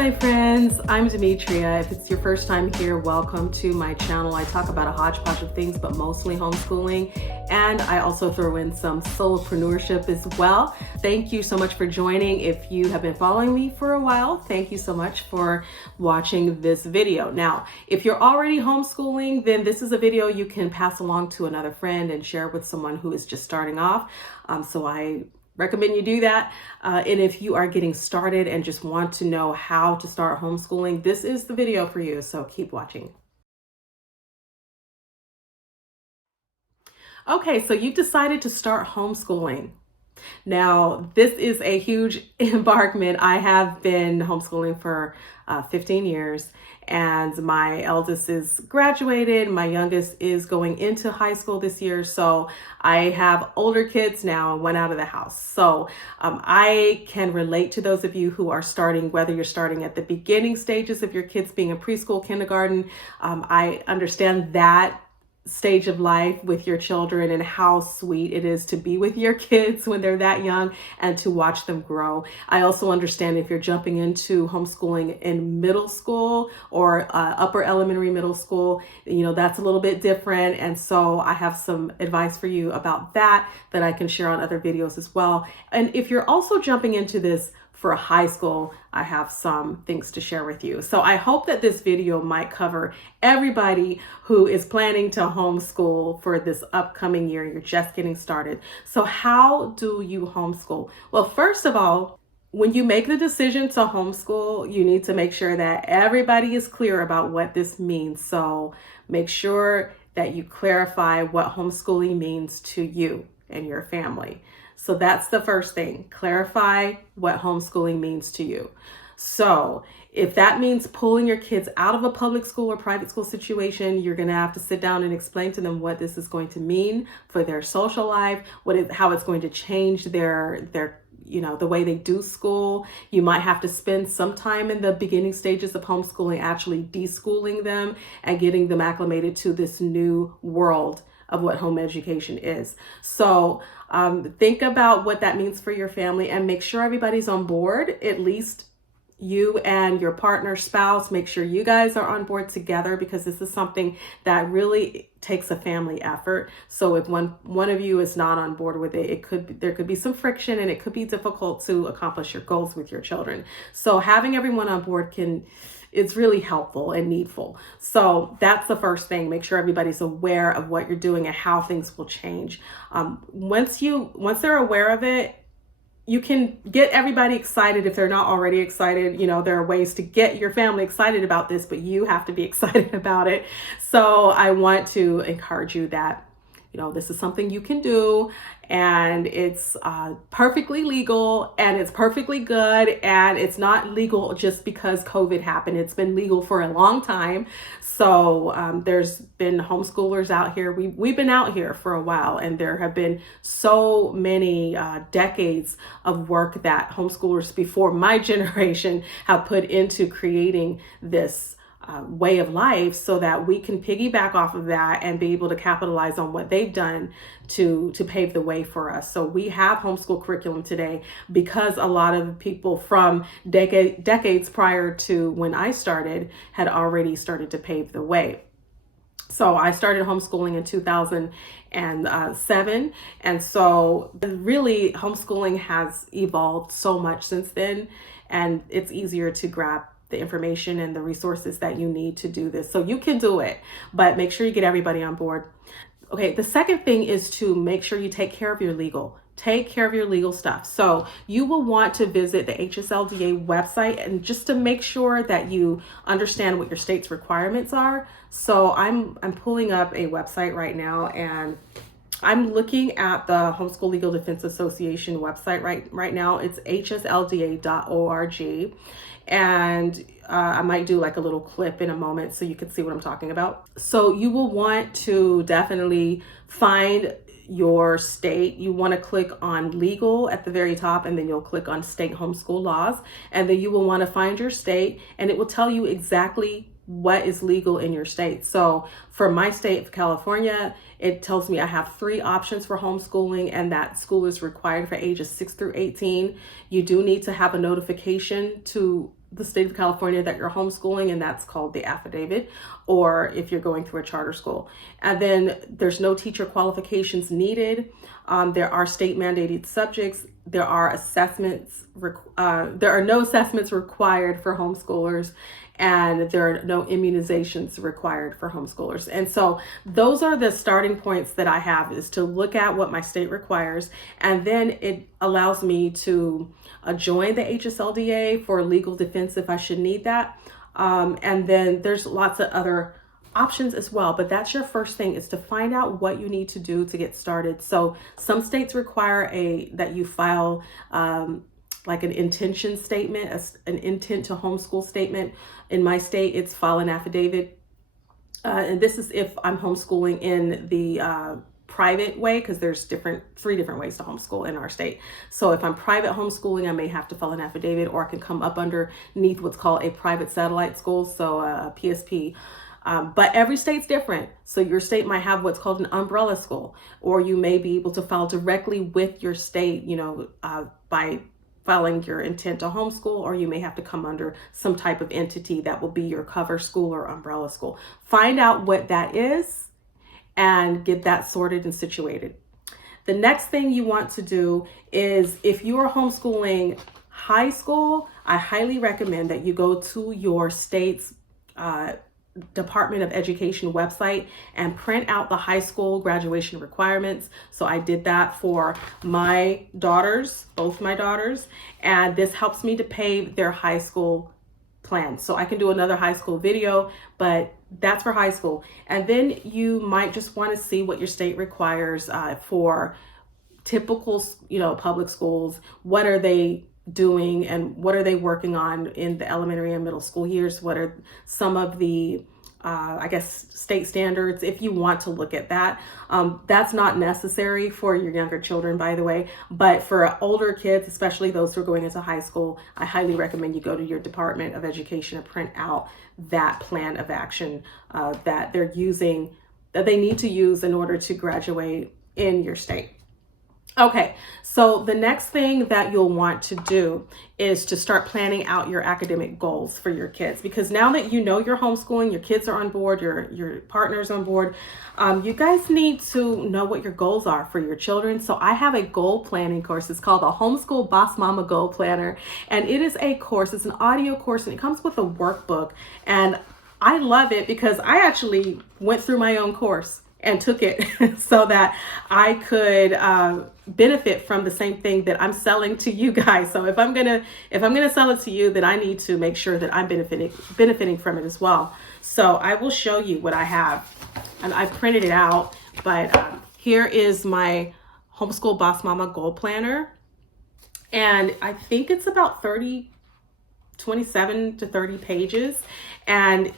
my friends, I'm Demetria. If it's your first time here, welcome to my channel. I talk about a hodgepodge of things, but mostly homeschooling, and I also throw in some solopreneurship as well. Thank you so much for joining. If you have been following me for a while, thank you so much for watching this video. Now, if you're already homeschooling, then this is a video you can pass along to another friend and share with someone who is just starting off. So I recommend you do that. And if you are getting started and just want to know how to start homeschooling, this is the video for you. So keep watching. Okay, so you've decided to start homeschooling. Now, this is a huge embarkment. I have been homeschooling for 15 years, and my eldest is graduated. My youngest is going into high school this year. So I have older kids now, one out of the house. So I can relate to those of you who are starting, whether you're starting at the beginning stages of your kids being in preschool, kindergarten. I understand that stage of life with your children and how sweet it is to be with your kids when they're that young and to watch them grow. I also understand if you're jumping into homeschooling in middle school or upper elementary middle school, you know, that's a little bit different. And so I have some advice for you about that I can share on other videos as well. And if you're also jumping into this for high school, I have some things to share with you. So I hope that this video might cover everybody who is planning to homeschool for this upcoming year. You're just getting started. So how do you homeschool? Well, first of all, when you make the decision to homeschool, you need to make sure that everybody is clear about what this means. So make sure that you clarify what homeschooling means to you and your family. So that's the first thing. Clarify what homeschooling means to you. So if that means pulling your kids out of a public school or private school situation, you're going to have to sit down and explain to them what this is going to mean for their social life, how it's going to change their the way they do school. You might have to spend some time in the beginning stages of homeschooling actually deschooling them and getting them acclimated to this new world of what home education is. So think about what that means for your family and make sure everybody's on board, at least you and your partner, spouse. Make sure you guys are on board together, because this is something that really takes a family effort. So if one of you is not on board with it, there could be some friction and it could be difficult to accomplish your goals with your children. So having everyone on board it's really helpful and needful. So that's the first thing. Make sure everybody's aware of what you're doing and how things will change. Once they're aware of it, you can get everybody excited if they're not already excited. You know, there are ways to get your family excited about this, but you have to be excited about it. So I want to encourage you that, this is something you can do, and it's perfectly legal and it's perfectly good, and it's not legal just because COVID happened. It's been legal for a long time. So there's been homeschoolers out here. We've been out here for a while, and there have been so many decades of work that homeschoolers before my generation have put into creating this way of life, so that we can piggyback off of that and be able to capitalize on what they've done to pave the way for us. So we have homeschool curriculum today because a lot of people from decades prior to when I started had already started to pave the way. So I started homeschooling in 2007. And so really homeschooling has evolved so much since then, and it's easier to grab the information and the resources that you need to do this. So you can do it, but make sure you get everybody on board. Okay, the second thing is to make sure you take care of your legal. Take care of your legal stuff. So you will want to visit the HSLDA website, and just to make sure that you understand what your state's requirements are. So I'm pulling up a website right now, and I'm looking at the Homeschool Legal Defense Association website right now. It's hslda.org. And I might do like a little clip in a moment so you can see what I'm talking about. So you will want to definitely find your state. You want to click on legal at the very top, and then you'll click on state homeschool laws. And then you will want to find your state, and it will tell you exactly what is legal in your state. So for my state of California, it tells me I have 3 options for homeschooling, and that school is required for ages 6 through 18. You do need to have a notification to the state of California that you're homeschooling, and that's called the affidavit, or if you're going through a charter school. And then there's no teacher qualifications needed. There are state mandated subjects. There are there are no assessments required for homeschoolers, and there are no immunizations required for homeschoolers. And so those are the starting points that I have, is to look at what my state requires, and then it allows me to join the HSLDA for legal defense if I should need that. And then there's lots of other options as well, but that's your first thing, is to find out what you need to do to get started. So some states require that you file like an intention statement, an intent to homeschool statement. In my state, it's file an affidavit. And this is if I'm homeschooling in the private way, because there's 3 different ways to homeschool in our state. So if I'm private homeschooling, I may have to file an affidavit, or I can come up underneath what's called a private satellite school, so a PSP. But every state's different. So your state might have what's called an umbrella school, or you may be able to file directly with your state, by filing your intent to homeschool, or you may have to come under some type of entity that will be your cover school or umbrella school. Find out what that is and get that sorted and situated. The next thing you want to do is, if you are homeschooling high school, I highly recommend that you go to your state's Department of Education website and print out the high school graduation requirements. So I did that for my daughters, both my daughters, and this helps me to pay their high school plan. So I can do another high school video, but that's for high school. And then you might just want to see what your state requires for typical, public schools. What are they doing and what are they working on in the elementary and middle school years? What are some of the state standards, if you want to look at that. That's not necessary for your younger children, by the way, but for older kids, especially those who are going into high school, I highly recommend you go to your Department of Education and print out that plan of action that they're using, that they need to use in order to graduate in your state. Okay, so the next thing that you'll want to do is to start planning out your academic goals for your kids, because now that you know you're homeschooling, your kids are on board, your partner's on board, you guys need to know what your goals are for your children. So I have a goal planning course. It's called the Homeschool Boss Mama Goal Planner, and it is a course. It's an audio course, and it comes with a workbook, and I love it because I actually went through my own course and took it so that I could benefit from the same thing that I'm selling to you guys. So if I'm gonna sell it to you, then I need to make sure that I'm benefiting from it as well. So I will show you what I have, and I've printed it out. But here is my Homeschool Boss Mama Goal Planner, and I think it's about 27 to 30 pages, and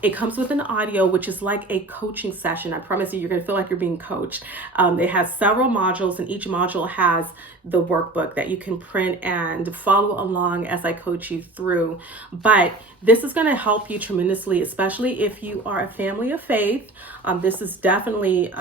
it comes with an audio, which is like a coaching session. I promise you, you're going to feel like you're being coached. It has several modules, and each module has the workbook that you can print and follow along as I coach you through. But this is going to help you tremendously, especially if you are a family of faith. This is definitely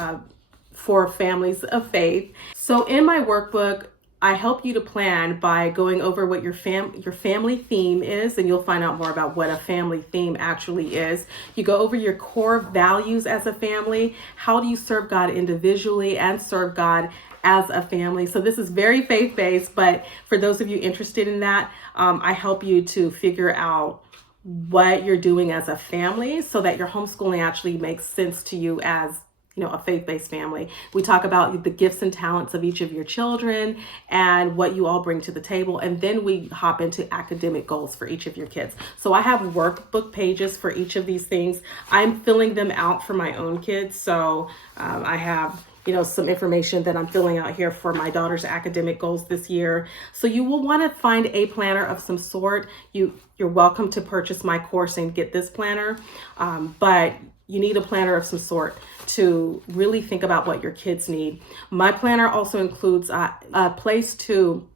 for families of faith. So in my workbook, I help you to plan by going over what your family theme is, and you'll find out more about what a family theme actually is. You go over your core values as a family. How do you serve God individually and serve God as a family? So this is very faith-based, but for those of you interested in that, I help you to figure out what you're doing as a family so that your homeschooling actually makes sense to you as a faith-based family. We talk about the gifts and talents of each of your children and what you all bring to the table. And then we hop into academic goals for each of your kids. So I have workbook pages for each of these things. I'm filling them out for my own kids. So I have some information that I'm filling out here for my daughter's academic goals this year. So you will want to find a planner of some sort. You're welcome to purchase my course and get this planner. But you need a planner of some sort to really think about what your kids need. My planner also includes a place to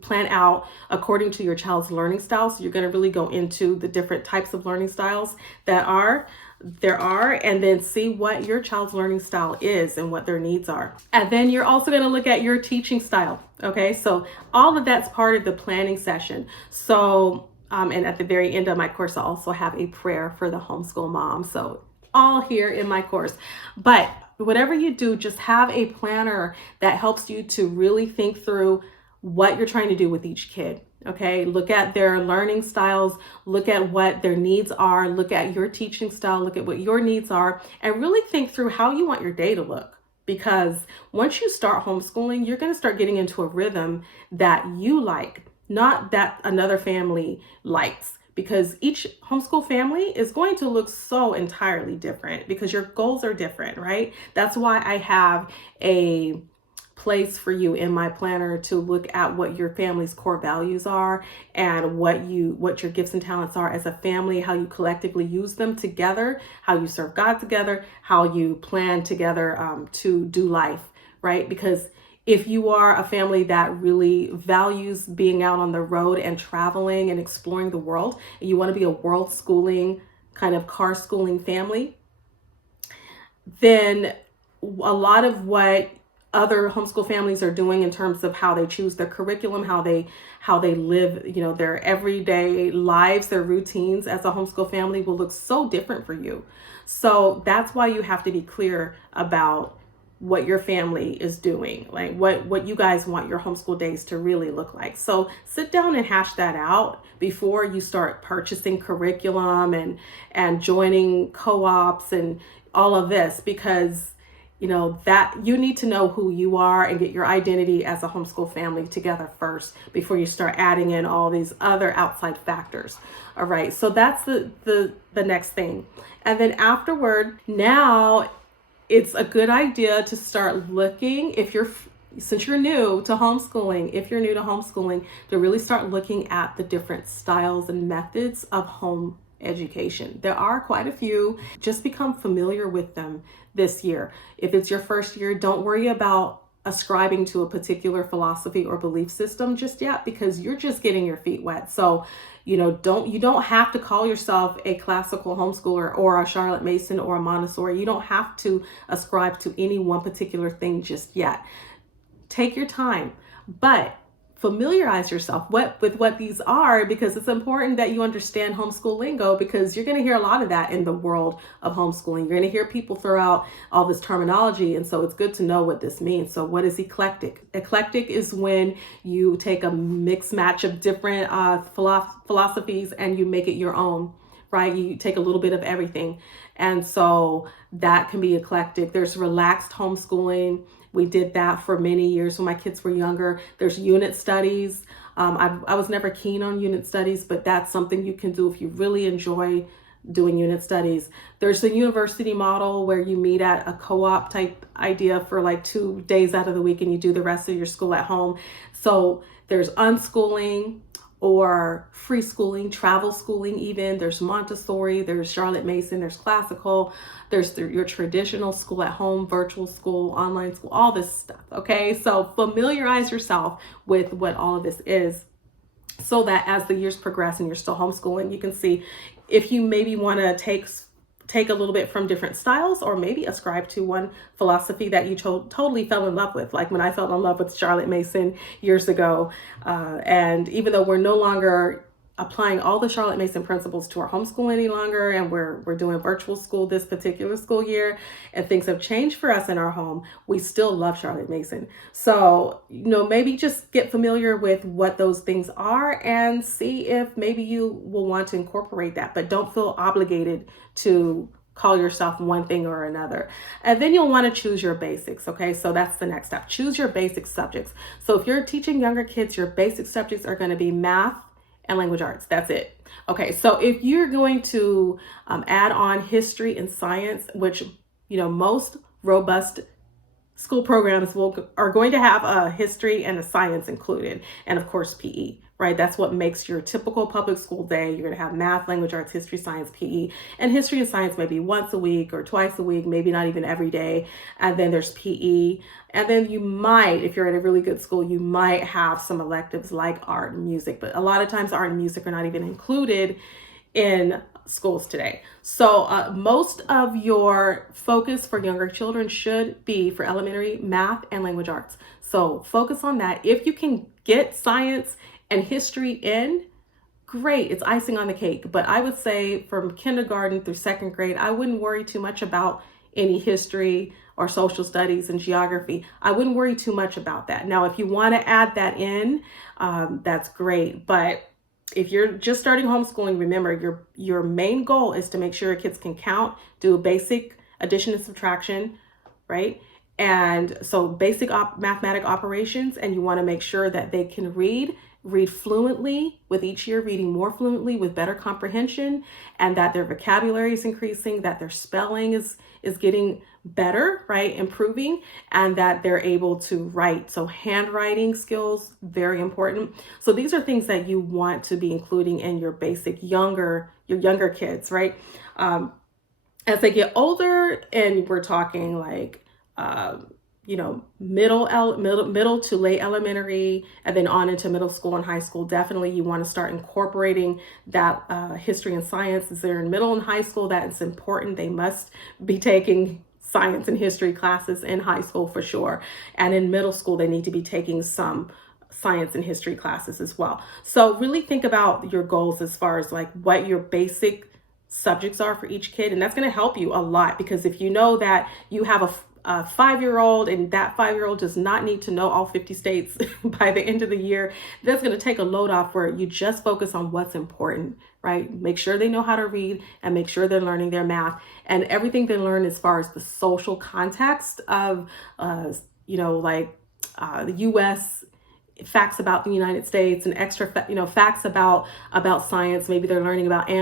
plan out according to your child's learning style. So you're going to really go into the different types of learning styles there are, and then see what your child's learning style is and what their needs are. And then you're also going to look at your teaching style. Okay, so all of that's part of the planning session. So And at the very end of my course, I also have a prayer for the homeschool mom. So all here in my course. But whatever you do, just have a planner that helps you to really think through what you're trying to do with each kid. Okay, look at their learning styles, look at what their needs are, look at your teaching style, look at what your needs are, and really think through how you want your day to look. Because once you start homeschooling, you're going to start getting into a rhythm that you like, not that another family likes. Because each homeschool family is going to look so entirely different because your goals are different, right? That's why I have a place for you in my planner to look at what your family's core values are and what your gifts and talents are as a family, how you collectively use them together, how you serve God together, how you plan together to do life, right? Because if you are a family that really values being out on the road and traveling and exploring the world, and you want to be a world schooling kind of car schooling family, then a lot of what other homeschool families are doing in terms of how they choose their curriculum, how they live, their everyday lives, their routines as a homeschool family will look so different for you. So that's why you have to be clear about what your family is doing, like what you guys want your homeschool days to really look like. So sit down and hash that out before you start purchasing curriculum and joining co-ops and all of this, because that you need to know who you are and get your identity as a homeschool family together first before you start adding in all these other outside factors. All right, so that's the next thing. And then afterward, now it's a good idea to start looking, since you're new to homeschooling, to really start looking at the different styles and methods of home education. There are quite a few. Just become familiar with them this year. If it's your first year, don't worry about ascribing to a particular philosophy or belief system just yet, because you're just getting your feet wet. So you don't have to call yourself a classical homeschooler or a Charlotte Mason or a Montessori. You don't have to ascribe to any one particular thing just yet. Take your time, but familiarize yourself with what these are, because it's important that you understand homeschool lingo, because you're going to hear a lot of that in the world of homeschooling. You're going to hear people throw out all this terminology, and so it's good to know what this means. So what is eclectic? Eclectic is when you take a mixed match of different philosophies and you make it your own, right? You take a little bit of everything. And so that can be eclectic. There's relaxed homeschooling. We did that for many years when my kids were younger. There's unit studies. I was never keen on unit studies, but that's something you can do if you really enjoy doing unit studies. There's the university model where you meet at a co-op type idea for like 2 days out of the week and you do the rest of your school at home. So there's unschooling or free schooling, travel schooling even. There's Montessori, there's Charlotte Mason, there's classical, there's your traditional school at home, virtual school, online school, all this stuff, okay? So familiarize yourself with what all of this is, so that as the years progress and you're still homeschooling, you can see if you maybe want to take a little bit from different styles, or maybe ascribe to one philosophy that you totally fell in love with. Like when I fell in love with Charlotte Mason years ago. And even though we're no longer applying all the Charlotte Mason principles to our homeschool any longer, and we're doing virtual school this particular school year, and things have changed for us in our home, we still love Charlotte Mason. So, maybe just get familiar with what those things are and see if maybe you will want to incorporate that, but don't feel obligated to call yourself one thing or another. And then you'll want to choose your basics. Okay, so that's the next step. Choose your basic subjects. So if you're teaching younger kids, your basic subjects are going to be math and language arts. That's it. Okay, so if you're going to add on history and science, which most robust school programs are going to have a history and a science included, and of course PE, right? That's what makes your typical public school day. You're going to have math, language arts, history, science, PE, and history and science maybe once a week or twice a week, maybe not even every day. And then there's PE. And then you might, if you're at a really good school, you might have some electives like art and music, but a lot of times art and music are not even included in schools today. So most of your focus for younger children should be for elementary math and language arts. So focus on that. If you can get science and history in, great, it's icing on the cake. But I would say from kindergarten through second grade, I wouldn't worry too much about any history or social studies and geography. I wouldn't worry too much about that. Now, if you want to add that in, that's great. But if you're just starting homeschooling, remember your main goal is to make sure your kids can count, do a basic addition and subtraction, right? And so basic mathematic operations, and you want to make sure that they can read fluently, with each year reading more fluently with better comprehension, and that their vocabulary is increasing, that their spelling is getting better, right? Improving, and that they're able to write. So handwriting skills, very important. So these are things that you want to be including in your basic your younger kids, right? As they get older, and we're talking like middle to late elementary, and then on into middle school and high school, definitely you want to start incorporating that history and science. As they're in middle and high school, that is important. They must be taking science and history classes in high school for sure. And in middle school, they need to be taking some science and history classes as well. So really think about your goals as far as like what your basic subjects are for each kid. And that's going to help you a lot, because if you know that you have a 5-year-old and that 5-year-old does not need to know all 50 states by the end of the year, that's going to take a load off where you just focus on what's important, right? Make sure they know how to read and make sure they're learning their math, and everything they learn as far as the social context of, the U.S., facts about the United States, and extra, facts about science. Maybe they're learning about the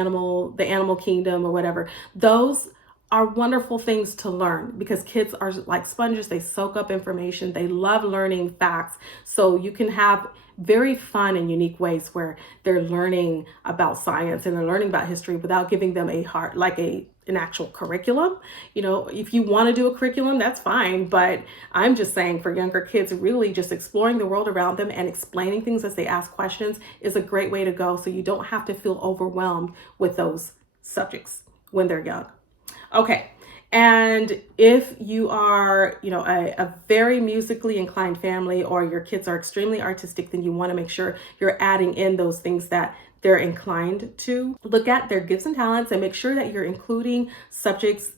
animal kingdom or whatever. Those are wonderful things to learn, because kids are like sponges. They soak up information. They love learning facts. So you can have very fun and unique ways where they're learning about science and they're learning about history without giving them an actual curriculum. If you want to do a curriculum, that's fine. But I'm just saying, for younger kids, really just exploring the world around them and explaining things as they ask questions is a great way to go. So you don't have to feel overwhelmed with those subjects when they're young. Okay. And if you are, a very musically inclined family, or your kids are extremely artistic, then you want to make sure you're adding in those things that they're inclined to. Look at their gifts and talents and make sure that you're including subjects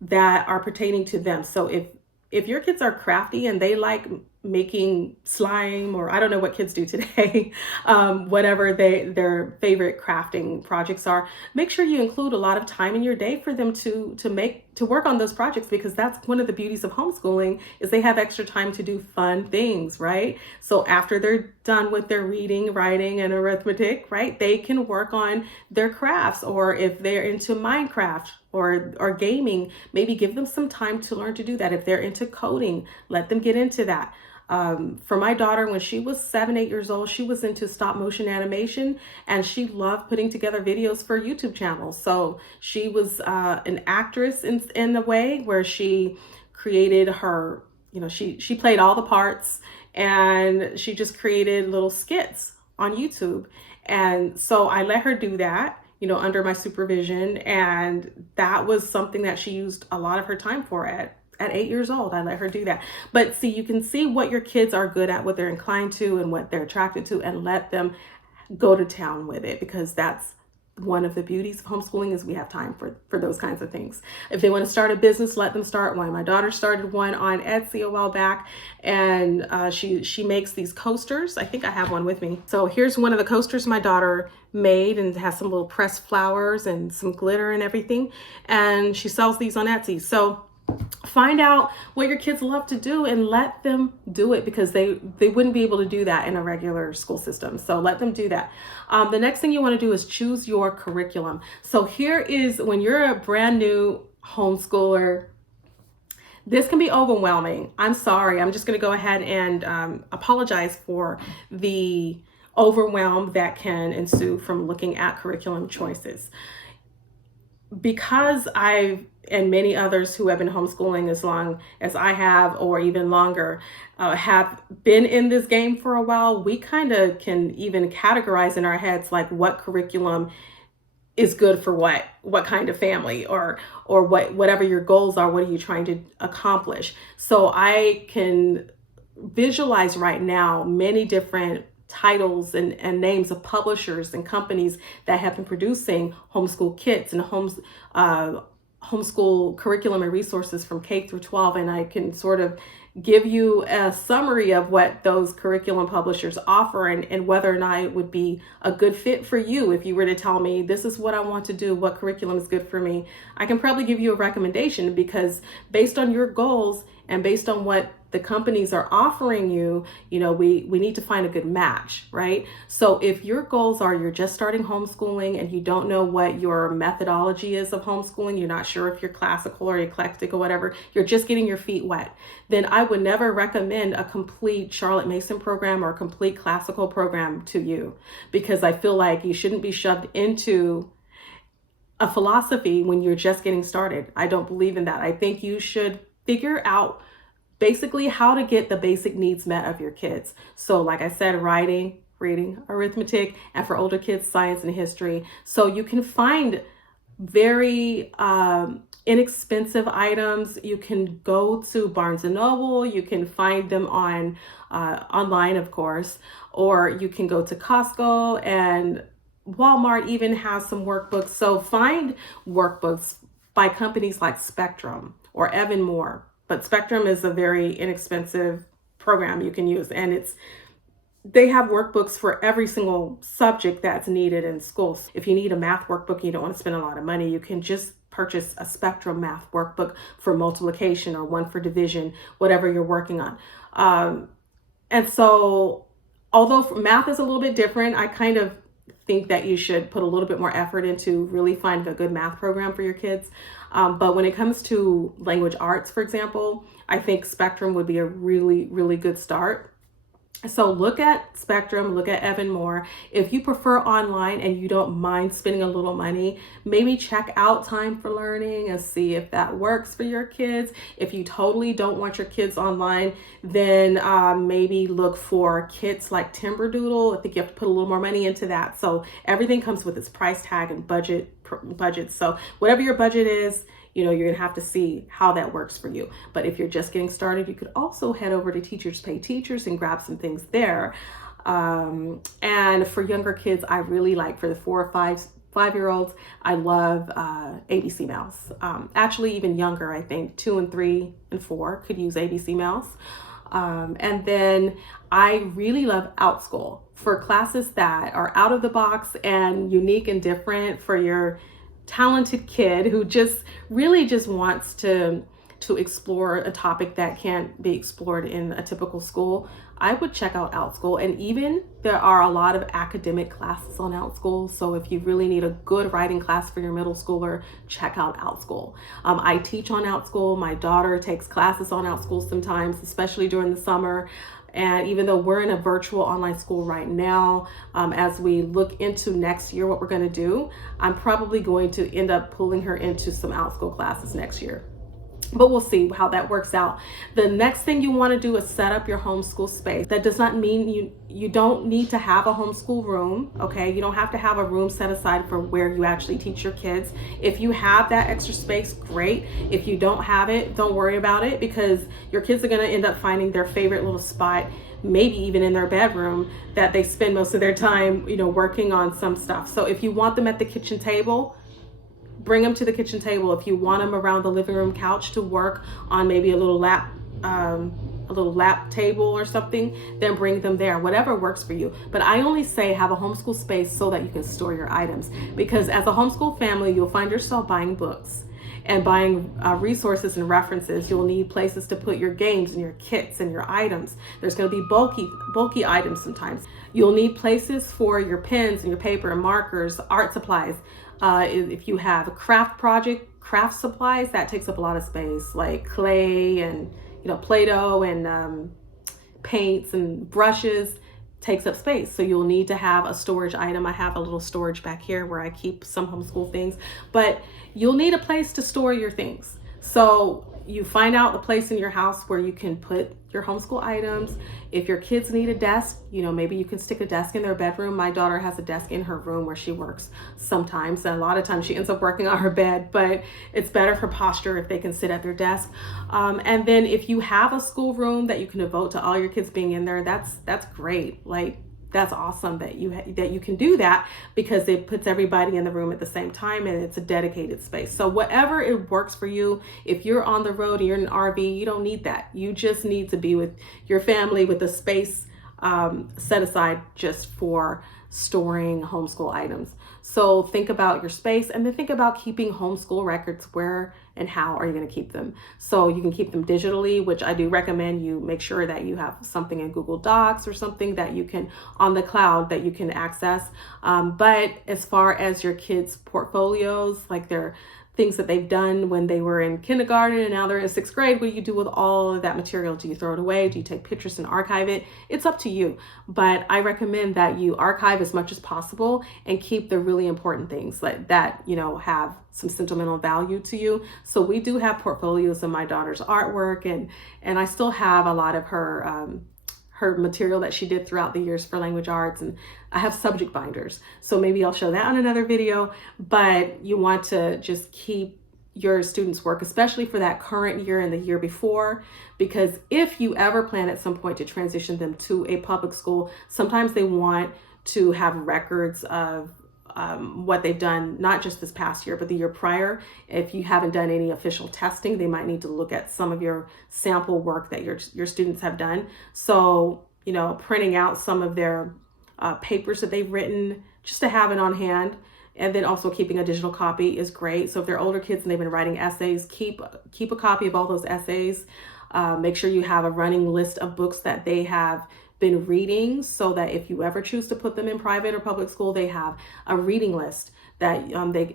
that are pertaining to them. So if your kids are crafty and they like making slime, or I don't know what kids do today, whatever their favorite crafting projects are, make sure you include a lot of time in your day for them to work on those projects, because that's one of the beauties of homeschooling, is they have extra time to do fun things, right? So after they're done with their reading, writing, and arithmetic, right, they can work on their crafts. Or if they're into Minecraft or gaming, maybe give them some time to learn to do that. If they're into coding, let them get into that. For my daughter, when she was 7-8 years old, she was into stop motion animation, and she loved putting together videos for YouTube channels. So she was an actress in a way where she created her, she played all the parts, and she just created little skits on YouTube. And so I let her do that, under my supervision. And that was something that she used a lot of her time for at 8 years old. I let her do that. But see, you can see what your kids are good at, what they're inclined to, and what they're attracted to, and let them go to town with it, because that's one of the beauties of homeschooling, is we have time for those kinds of things. If they want to start a business, let them start one. My daughter started one on Etsy a while back, and she makes these coasters. I think I have one with me. So here's one of the coasters my daughter made, and it has some little pressed flowers and some glitter and everything. And she sells these on Etsy. So find out what your kids love to do and let them do it, because they wouldn't be able to do that in a regular school system. So let them do that. The next thing you want to do is choose your curriculum. So here is, when you're a brand new homeschooler, this can be overwhelming. I'm sorry. I'm just going to go ahead and apologize for the overwhelm that can ensue from looking at curriculum choices. Because and many others who have been homeschooling as long as I have, or even longer, have been in this game for a while, we kind of can even categorize in our heads like what curriculum is good for what kind of family, or whatever your goals are. What are you trying to accomplish? So I can visualize right now many different titles and names of publishers and companies that have been producing homeschool kits and homeschool curriculum and resources from K through 12. And I can sort of give you a summary of what those curriculum publishers offer and whether or not it would be a good fit for you. If you were to tell me, this is what I want to do, what curriculum is good for me, I can probably give you a recommendation, because based on your goals and based on what the companies are offering you, we need to find a good match, right? So if your goals are you're just starting homeschooling and you don't know what your methodology is of homeschooling, you're not sure if you're classical or eclectic or whatever, you're just getting your feet wet, then I would never recommend a complete Charlotte Mason program or a complete classical program to you, because I feel like you shouldn't be shoved into a philosophy when you're just getting started. I don't believe in that. I think you should figure out basically how to get the basic needs met of your kids. So like I said, writing, reading, arithmetic, and for older kids, science and history. So you can find very inexpensive items. You can go to Barnes & Noble, you can find them on online, of course, or you can go to Costco, and Walmart even has some workbooks. So find workbooks by companies like Spectrum or Evan Moore. But Spectrum is a very inexpensive program you can use, and they have workbooks for every single subject that's needed in schools. If you need a math workbook and you don't want to spend a lot of money, you can just purchase a Spectrum math workbook for multiplication or one for division, whatever you're working on. And so although math is a little bit different, I kind of think that you should put a little bit more effort into really finding a good math program for your kids. But when it comes to language arts, for example, I think Spectrum would be a really, really good start. So look at Spectrum, look at Evan Moore. If you prefer online and you don't mind spending a little money, maybe check out Time for Learning and see if that works for your kids. If you totally don't want your kids online, then maybe look for kits like Timberdoodle. I think you have to put a little more money into that. So everything comes with its price tag and budget. So whatever your budget is, you're going to have to see how that works for you. But if you're just getting started, you could also head over to Teachers Pay Teachers and grab some things there. And for younger kids, I really like, for the 4 or 5-year-olds, I love ABC Mouse. Actually, even younger, I think 2 and 3 and 4 could use ABC Mouse. And then I really love OutSchool for classes that are out of the box and unique and different for your talented kid who just wants to explore a topic that can't be explored in a typical school. I would check out OutSchool, and even there are a lot of academic classes on OutSchool. So if you really need a good writing class for your middle schooler, check out OutSchool. I teach on OutSchool. My daughter takes classes on OutSchool sometimes, especially during the summer. And even though we're in a virtual online school right now, as we look into next year, what we're going to do, I'm probably going to end up pulling her into some OutSchool classes next year. But we'll see how that works out. The next thing you want to do is set up your homeschool space. That does not mean you don't need to have a homeschool room, okay? You don't have to have a room set aside for where you actually teach your kids. If you have that extra space, great. If you don't have it, don't worry about it, because your kids are going to end up finding their favorite little spot, maybe even in their bedroom, that they spend most of their time, working on some stuff. So if you want them at the kitchen table, bring them to the kitchen table. If you want them around the living room couch to work on maybe a little lap table or something, then bring them there. Whatever works for you. But I only say have a homeschool space so that you can store your items, because as a homeschool family, you'll find yourself buying books and buying resources and references. You'll need places to put your games and your kits and your items. There's going to be bulky items sometimes. You'll need places for your pens and your paper and markers, art supplies. If you have a craft supplies, that takes up a lot of space, like clay and Play-Doh and paints and brushes, takes up space. So you'll need to have a storage item. I have a little storage back here where I keep some homeschool things, but you'll need a place to store your things. So you find out the place in your house where you can put your homeschool items. If your kids need a desk, maybe you can stick a desk in their bedroom. My daughter has a desk in her room where she works sometimes, and a lot of times she ends up working on her bed, but it's better for posture if they can sit at their desk. And then if you have a school room that you can devote to all your kids being in there, that's great. Like, that's awesome that you can do that, because it puts everybody in the room at the same time and it's a dedicated space. So whatever it works for you. If you're on the road and you're in an RV, you don't need that. You just need to be with your family with a space set aside just for storing homeschool items. So think about your space, and then think about keeping homeschool records. Where and how are you going to keep them? So you can keep them digitally, which I do recommend you make sure that you have something in Google Docs or something that you can on the cloud that you can access. But as far as your kids' portfolios, like their things that they've done when they were in kindergarten and now they're in 6th grade, what do you do with all of that material? Do you throw it away? Do you take pictures and archive it? It's up to you. But I recommend that you archive as much as possible and keep the really important things like that, have some sentimental value to you. So we do have portfolios of my daughter's artwork, and I still have a lot of her material that she did throughout the years for language arts, and I have subject binders. So maybe I'll show that on another video, but you want to just keep your students' work, especially for that current year and the year before, because if you ever plan at some point to transition them to a public school, sometimes they want to have records of what they've done, not just this past year, but the year prior. If you haven't done any official testing, they might need to look at some of your sample work that your students have done. So, printing out some of their papers that they've written just to have it on hand. And then also keeping a digital copy is great. So if they're older kids and they've been writing essays, keep a copy of all those essays. Make sure you have a running list of books that they have been reading, so that if you ever choose to put them in private or public school, they have a reading list that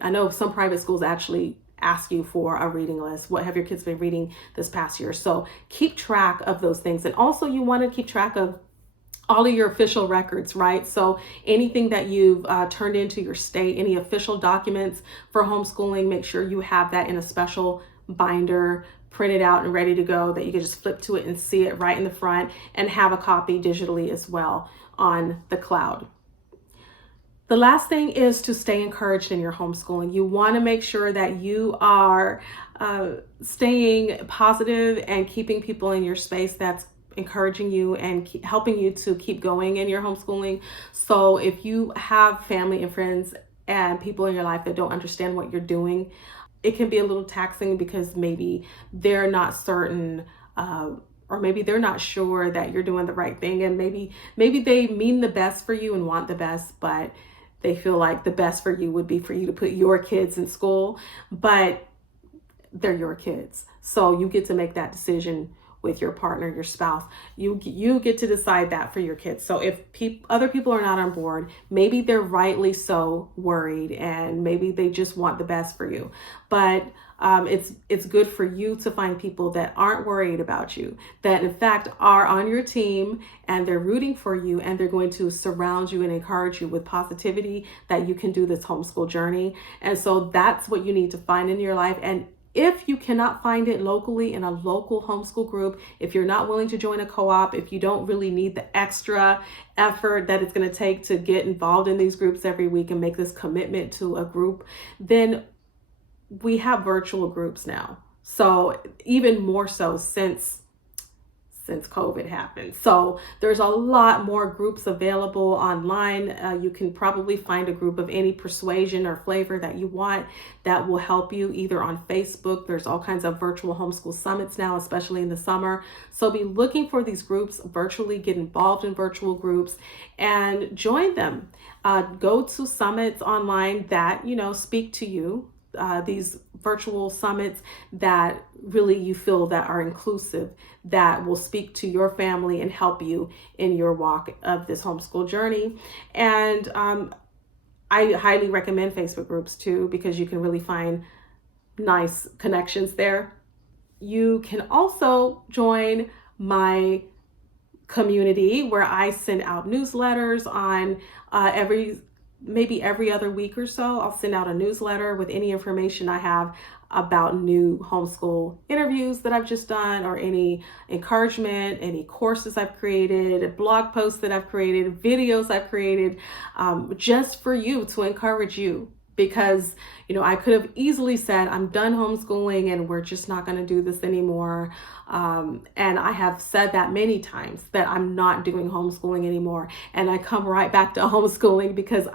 I know some private schools actually ask you for a reading list. What have your kids been reading this past year? So keep track of those things. And also you want to keep track of all of your official records, right? So anything that you've turned into your state, any official documents for homeschooling, make sure you have that in a special binder, printed out and ready to go, that you can just flip to it and see it right in the front, and have a copy digitally as well on the cloud. The last thing is to stay encouraged in your homeschooling. You want to make sure that you are staying positive and keeping people in your space that's encouraging you and helping you to keep going in your homeschooling. So if you have family and friends and people in your life that don't understand what you're doing, it can be a little taxing, because maybe they're not certain, or maybe they're not sure that you're doing the right thing. And maybe they mean the best for you and want the best, but they feel like the best for you would be for you to put your kids in school, but they're your kids. So you get to make that decision with your partner, your spouse. You get to decide that for your kids. So if other people are not on board, maybe they're rightly so worried, and maybe they just want the best for you. But it's good for you to find people that aren't worried about you, that in fact are on your team, and they're rooting for you, and they're going to surround you and encourage you with positivity that you can do this homeschool journey. And so that's what you need to find in your life. And if you cannot find it locally in a local homeschool group, if you're not willing to join a co-op, if you don't really need the extra effort that it's going to take to get involved in these groups every week and make this commitment to a group, then we have virtual groups now. So even more so since COVID happened. So there's a lot more groups available online. You can probably find a group of any persuasion or flavor that you want that will help you, either on Facebook. There's all kinds of virtual homeschool summits now, especially in the summer. So be looking for these groups virtually, get involved in virtual groups and join them. Go to summits online that, speak to you. These virtual summits that really you feel that are inclusive, that will speak to your family and help you in your walk of this homeschool journey. And I highly recommend Facebook groups too, because you can really find nice connections there. You can also join my community, where I send out newsletters on maybe every other week or so. I'll send out a newsletter with any information I have about new homeschool interviews that I've just done, or any encouragement, any courses I've created, blog posts that I've created, videos I've created, just for you, to encourage you because, I could have easily said, I'm done homeschooling and we're just not going to do this anymore. And I have said that many times that I'm not doing homeschooling anymore. And I come right back to homeschooling because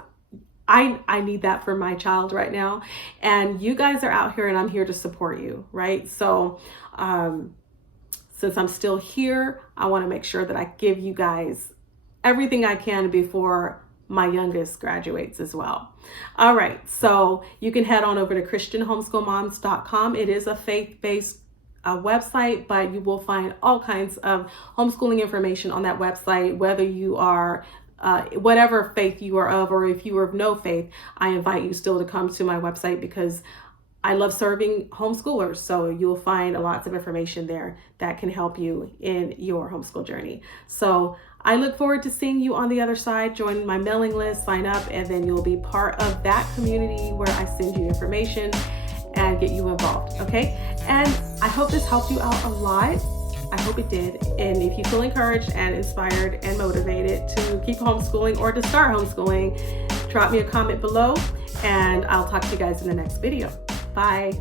I need that for my child right now. And you guys are out here and I'm here to support you, right? So, since I'm still here, I want to make sure that I give you guys everything I can before my youngest graduates as well. All right, so you can head on over to christianhomeschoolmoms.com. It is a faith-based website, but you will find all kinds of homeschooling information on that website, whether you are whatever faith you are of, or if you are of no faith. I invite you still to come to my website because I love serving homeschoolers. So you'll find lots of information there that can help you in your homeschool journey. So I look forward to seeing you on the other side. Join my mailing list, sign up, and then you'll be part of that community where I send you information and get you involved, okay? And I hope this helped you out a lot. I hope it did. And if you feel encouraged and inspired and motivated to keep homeschooling or to start homeschooling, drop me a comment below and I'll talk to you guys in the next video. Bye.